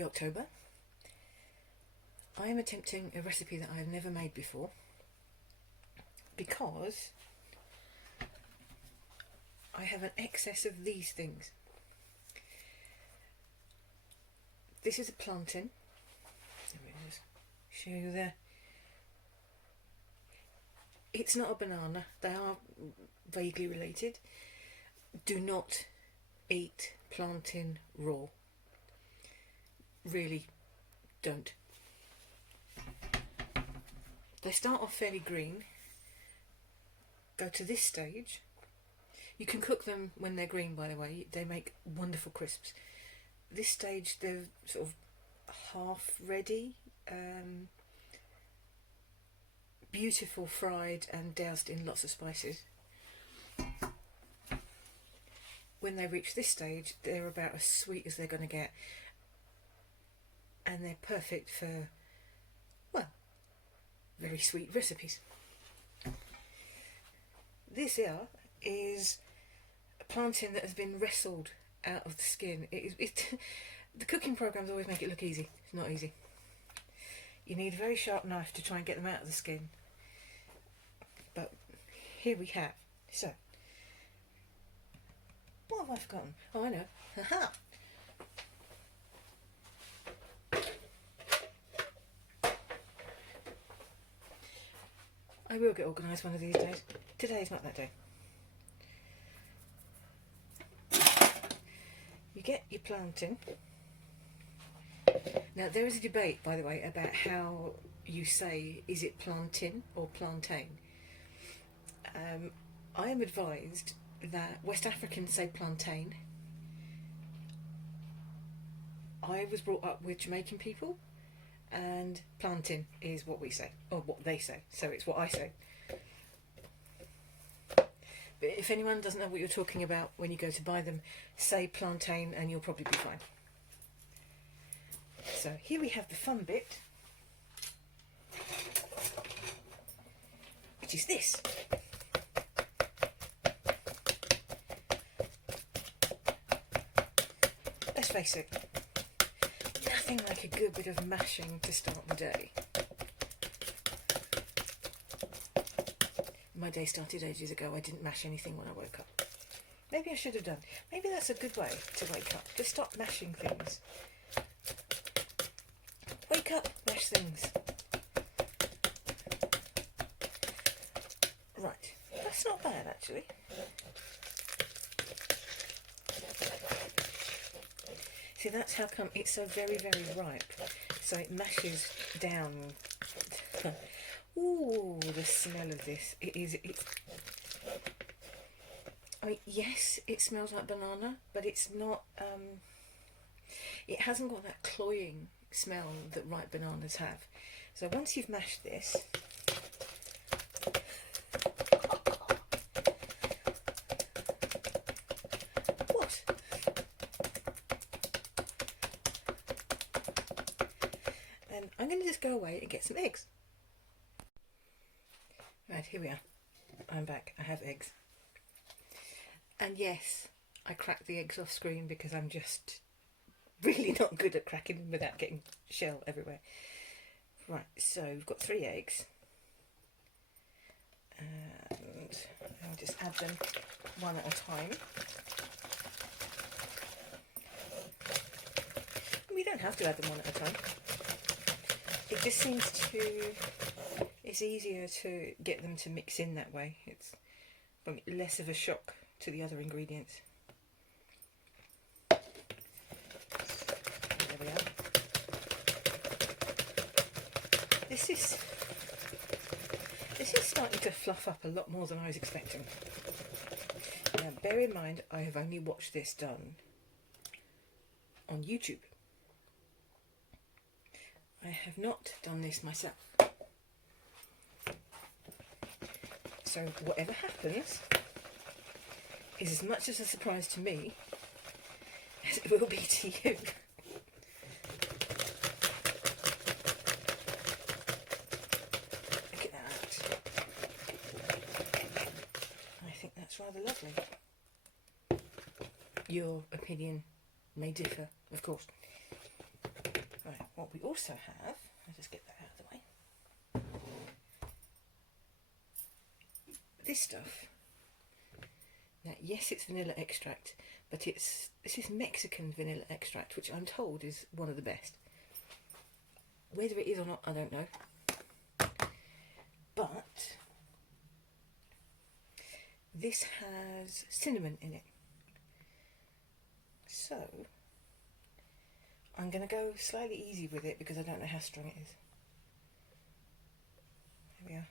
Happy October. I am attempting a recipe that I have never made before because I have an excess of these things. This is a plantain. Let me just show you there. It's not a banana. They are vaguely related. Do not eat plantain raw. Really don't. They start off fairly green. Go to this stage. You can cook them when they're green, by the way. They make wonderful crisps. This stage they're sort of half ready. Beautiful fried and doused in lots of spices. When they reach this stage, they're about as sweet as they're going to get, and they're perfect for, well, very sweet recipes. This here is a plantain that has been wrestled out of the skin. The cooking programs always make it look easy. It's not easy. You need a very sharp knife to try and get them out of the skin. But here we have. So, what have I forgotten? Oh, I know. Aha! I will get organised one of these days. Today is not that day. You get your plantain. Now, there is a debate, by the way, about how you say, is it plantain or plantain? I am advised that West Africans say plantain. I was brought up with Jamaican people, and plantain is what we say, or what they say, so it's what I say. But if anyone doesn't know what you're talking about when you go to buy them, say plantain and you'll probably be fine. So here we have the fun bit, which is this. Let's face it, nothing like a good bit of mashing to start the day. My day started ages ago. I didn't mash anything when I woke up. Maybe I should have done. Maybe that's a good way to wake up. Just stop mashing things. Wake up, mash things. Right, that's not bad actually. See, that's how come it's so very, very ripe. So it mashes down. Ooh, the smell of this. It's, I mean, yes, it smells like banana, but it's not, it hasn't got that cloying smell that ripe bananas have. So once you've mashed this, what? And I'm going to just go away and get some eggs. Right, here we are. I'm back. I have eggs. And yes, I cracked the eggs off screen because I'm just really not good at cracking them without getting shell everywhere. Right, so we've got 3 eggs. And I'll just add them one at a time. We don't have to add them one at a time. It just seems to... It's easier to get them to mix in that way. It's less of a shock to the other ingredients. There we are. This is starting to fluff up a lot more than I was expecting. Now, bear in mind, I have only watched this done on YouTube. I have not done this myself. So whatever happens is as much as a surprise to me as it will be to you. Look at that. I think that's rather lovely. Your opinion may differ, of course. what we also have, I'll just get that out of the way. This stuff. Now, yes, it's vanilla extract, but this is Mexican vanilla extract, which I'm told is one of the best. Whether it is or not, I don't know. But this has cinnamon in it. So I'm going to go slightly easy with it because I don't know how strong it is. There we are.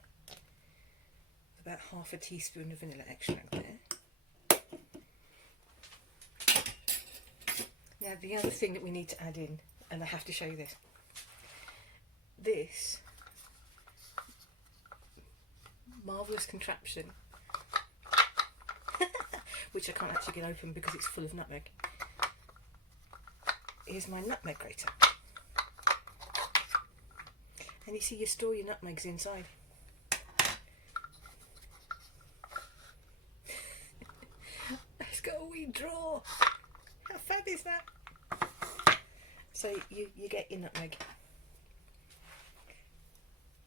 About half a teaspoon of vanilla extract there. Now the other thing that we need to add in, and I have to show you this. This marvellous contraption, which I can't actually get open because it's full of nutmeg, is my nutmeg grater. And you see, you store your nutmegs inside. Let's go a wee draw. How fab is that? So you get your nutmeg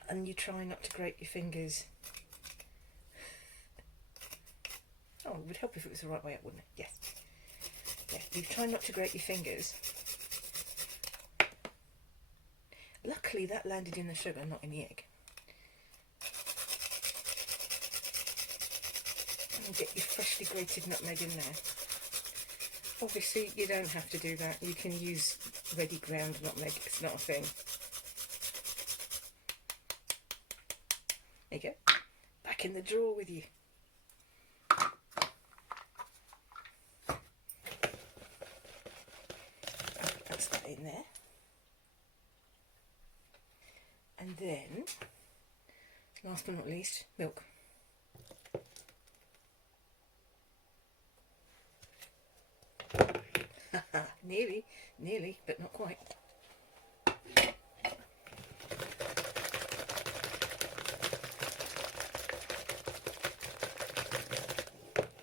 and you try not to grate your fingers. Oh, it would help if it was the right way up, wouldn't it? Yes. Yeah, you try not to grate your fingers. Luckily that landed in the sugar, not in the egg. And get your freshly grated nutmeg in there. Obviously you don't have to do that, you can use ready ground nutmeg, it's not a thing. There you go, back in the drawer with you. That's that in there. And then, last but not least, milk. Nearly, but not quite.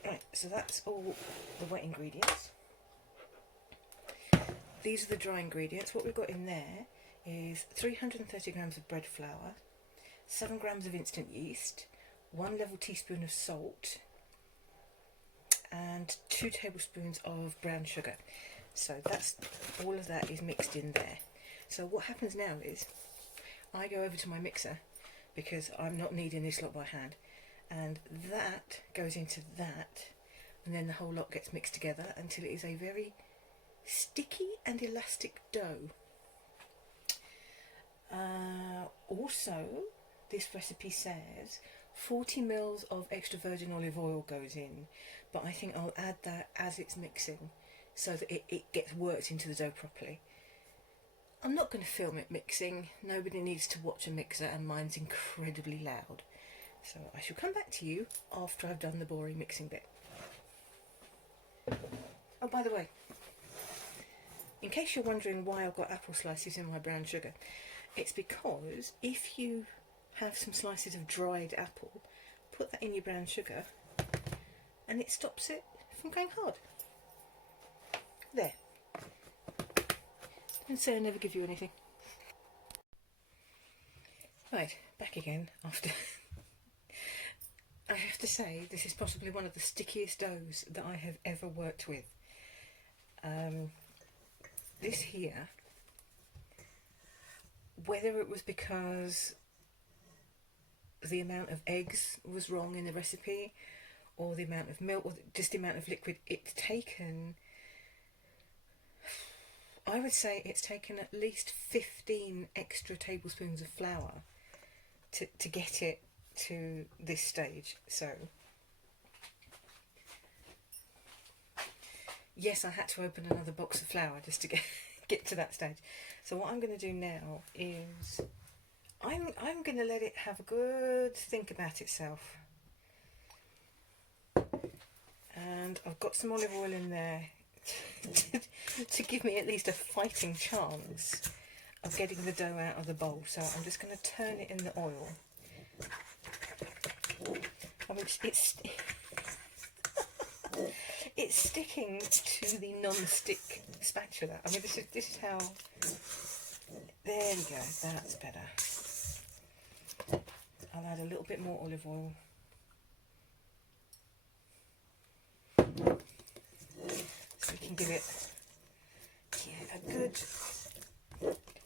Right, so that's all the wet ingredients. These are the dry ingredients. What we've got in there is 330 grams of bread flour, 7 grams of instant yeast, 1 level teaspoon of salt, and 2 tablespoons of brown sugar. So that's all of that is mixed in there. So what happens now is I go over to my mixer because I'm not kneading this lot by hand, and that goes into that, and then the whole lot gets mixed together until it is a very sticky and elastic dough. Also, this recipe says 40 mils of extra virgin olive oil goes in, but I think I'll add that as it's mixing so that it gets worked into the dough properly. I'm not going to film it mixing, nobody needs to watch a mixer, and mine's incredibly loud. So I shall come back to you after I've done the boring mixing bit. Oh, by the way, in case you're wondering why I've got apple slices in my brown sugar, it's because if you have some slices of dried apple, put that in your brown sugar and it stops it from going hard. There. Don't say I never give you anything. Right, back again after... I have to say, this is possibly one of the stickiest doughs that I have ever worked with. This here, whether it was because the amount of eggs was wrong in the recipe, or the amount of milk, or just the amount of liquid, it's taken, I would say it's taken at least 15 extra tablespoons of flour to get it to this stage. So yes, I had to open another box of flour just to get to that stage. So what I'm going to do now is I'm going to let it have a good think about itself. And I've got some olive oil in there to give me at least a fighting chance of getting the dough out of the bowl. So I'm just going to turn it in the oil. I mean, it's sticking to the non-stick spatula. I mean, this is how There we go, that's better. I'll add a little bit more olive oil. So we can give it a good,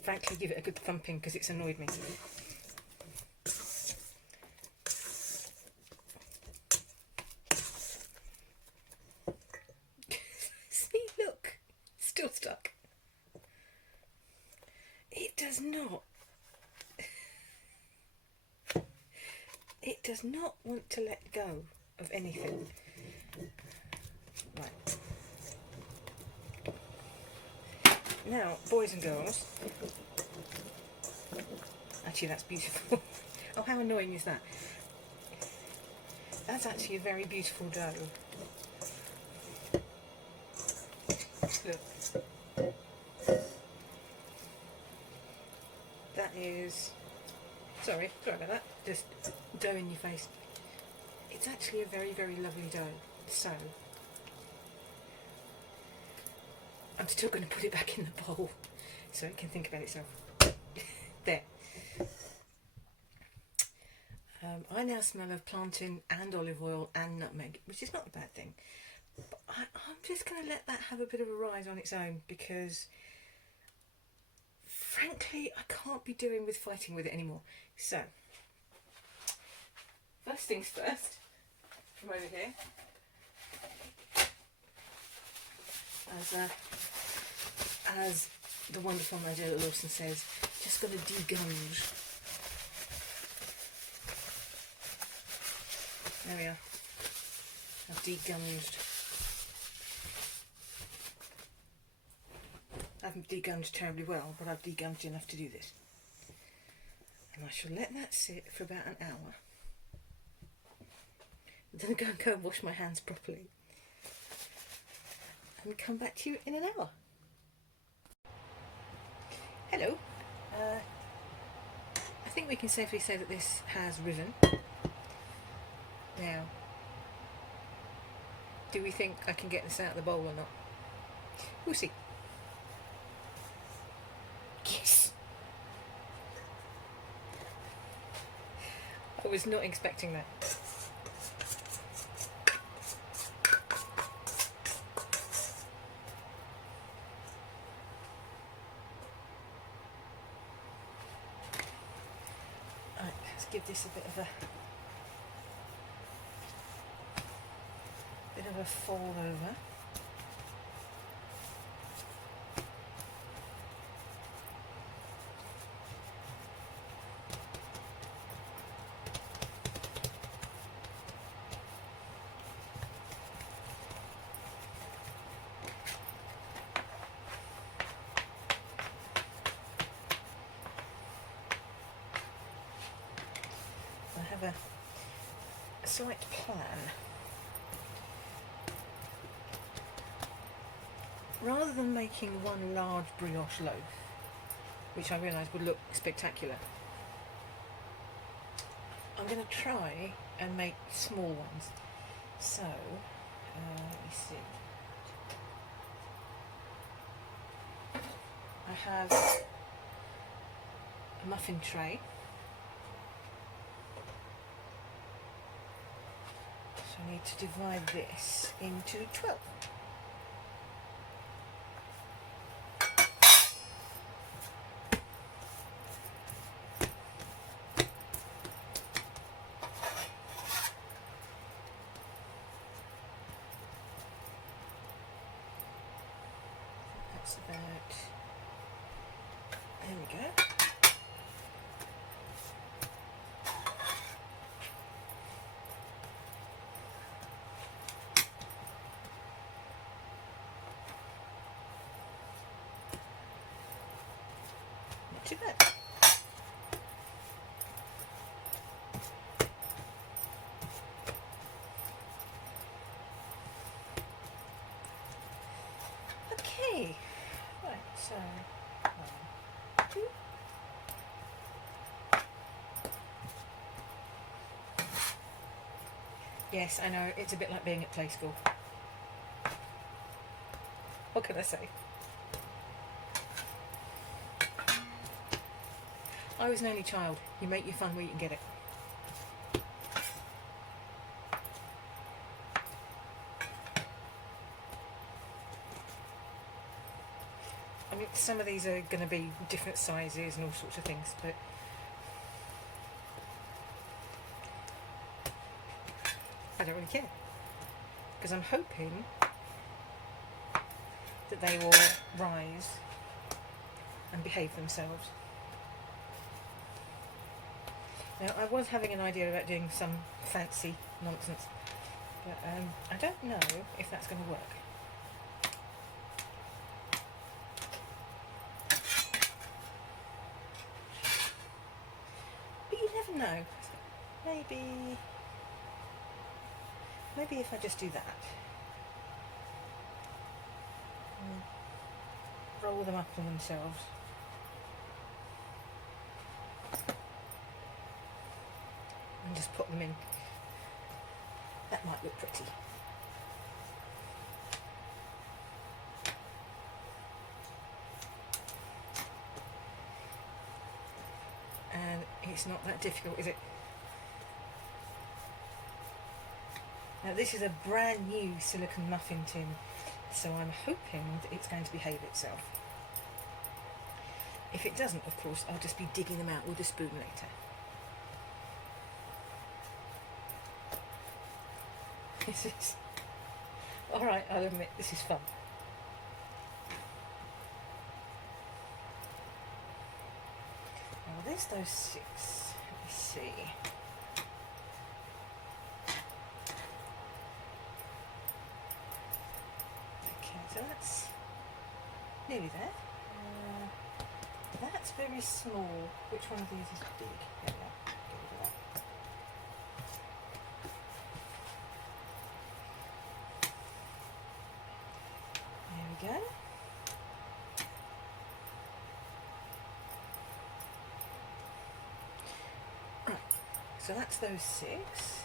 frankly give it a good thumping because it's annoyed me. See, look, still stuck. It does not want to let go of anything. Right. Now, boys and girls, actually that's beautiful. Oh, how annoying is that? That's actually a very beautiful dough. Look. That is, sorry about that, just dough in your face. It's actually a very, very lovely dough. So, I'm still going to put it back in the bowl so it can think about itself. There. I now smell of plantain and olive oil and nutmeg, which is not a bad thing. But I'm just going to let that have a bit of a rise on its own because, frankly, I can't be doing with fighting with it anymore. So, first things first, from over here, as the wonderful Nigella Lawson says, just got to degunge. There we are. I've degunged. I haven't degunged terribly well, but I've degunged enough to do this. And I shall let that sit for about an hour. Then go and wash my hands properly. And come back to you in an hour. Hello. I think we can safely say that this has risen. Now, do we think I can get this out of the bowl or not? We'll see. Yes! I was not expecting that. Right, let's give this a bit of a fold over. I have a slight plan. Rather than making one large brioche loaf, which I realise would look spectacular, I'm going to try and make small ones. So, let me see. I have a muffin tray. So I need to divide this into 12. That's about, there we go. Not too bad. Okay, right, so 1, 2. Yes, I know, it's a bit like being at play school. What can I say? I was an only child. You make your fun where you can get it. I mean, some of these are going to be different sizes and all sorts of things, but I don't really care, because I'm hoping that they will rise and behave themselves. Now, I was having an idea about doing some fancy nonsense, but I don't know if that's going to work. But you never know. Maybe if I just do that. Roll them up on themselves. And just put them in. That might look pretty. And it's not that difficult, is it? Now this is a brand new silicone muffin tin, so I'm hoping that it's going to behave itself. If it doesn't, of course, I'll just be digging them out with a spoon later. This is... Alright, I'll admit, this is fun. Now there's those 6. Let me see. Okay, so that's nearly there. That's very small. Which one of these is big? There we are. Get rid of that. There we go. Right, so that's those 6.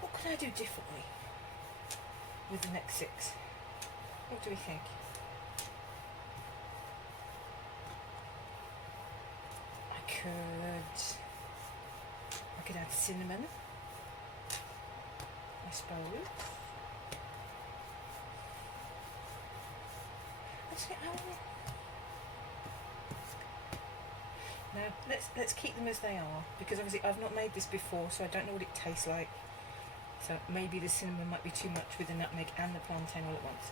What could I do differently with the next 6? What do we think? I could add cinnamon, I suppose. Actually, no, let's keep them as they are, because obviously I've not made this before, so I don't know what it tastes like. So maybe the cinnamon might be too much with the nutmeg and the plantain all at once.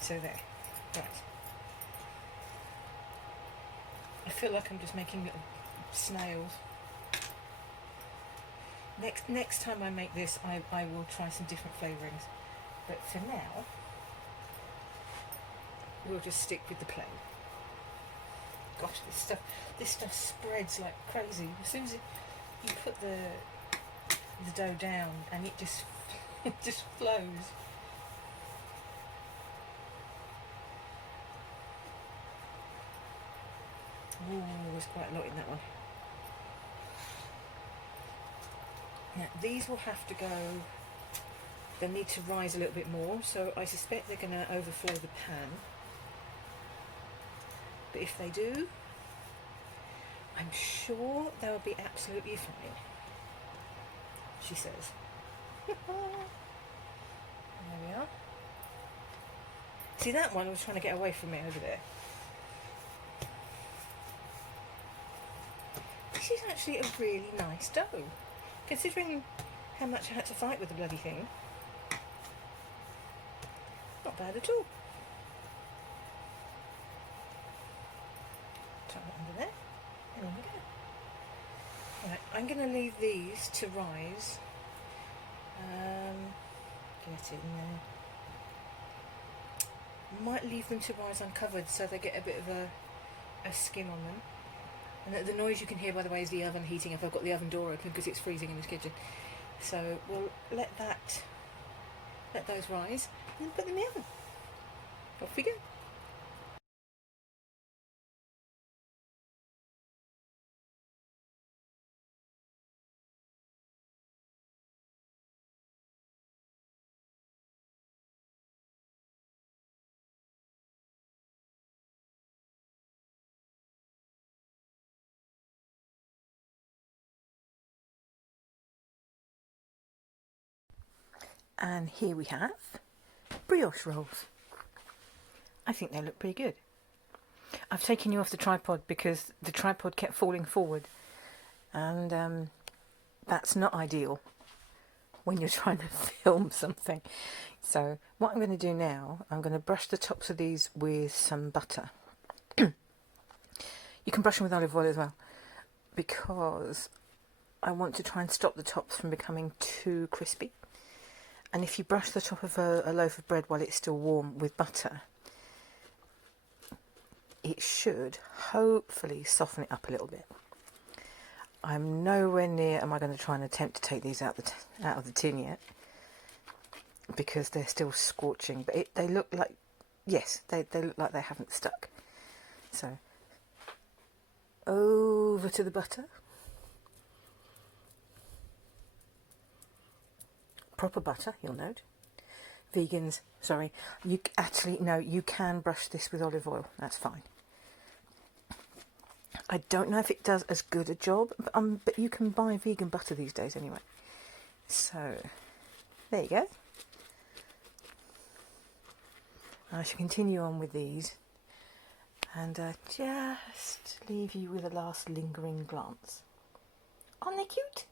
So there, right. I feel like I'm just making little snails. Next time I make this, I will try some different flavourings. But for now, we'll just stick with the plain. Gosh, this stuff spreads like crazy. As soon as you put the dough down, and it just it just flows. Ooh, there's quite a lot in that one. Now, these will have to go, they need to rise a little bit more, so I suspect they're going to overflow the pan. But if they do, I'm sure they'll be absolutely fine, she says. There we are. See, that one was trying to get away from me over there. This is actually a really nice dough, considering how much I had to fight with the bloody thing. Not bad at all. Tuck that under there, and there we go. Right, I'm going to leave these to rise. Get it in there. Might leave them to rise uncovered so they get a bit of a skim on them. And the noise you can hear, by the way, is the oven heating up. I've got the oven door open because it's freezing in this kitchen. So we'll let those rise and then put them in the oven. Off we go. And here we have brioche rolls. I think they look pretty good. I've taken you off the tripod because the tripod kept falling forward, and that's not ideal when you're trying to film something. So what I'm going to do now, I'm going to brush the tops of these with some butter. You can brush them with olive oil as well, because I want to try and stop the tops from becoming too crispy. And if you brush the top of a loaf of bread while it's still warm with butter, it should hopefully soften it up a little bit. I'm nowhere near am I going to try and attempt to take these out of the tin yet, because they're still scorching, but they look like, yes, they look like they haven't stuck. So over to the butter. Proper butter, you'll note. Vegans, sorry, you actually, no, you can brush this with olive oil, that's fine. I don't know if it does as good a job, but you can buy vegan butter these days anyway. So, there you go. I shall continue on with these and just leave you with a last lingering glance. Aren't they cute?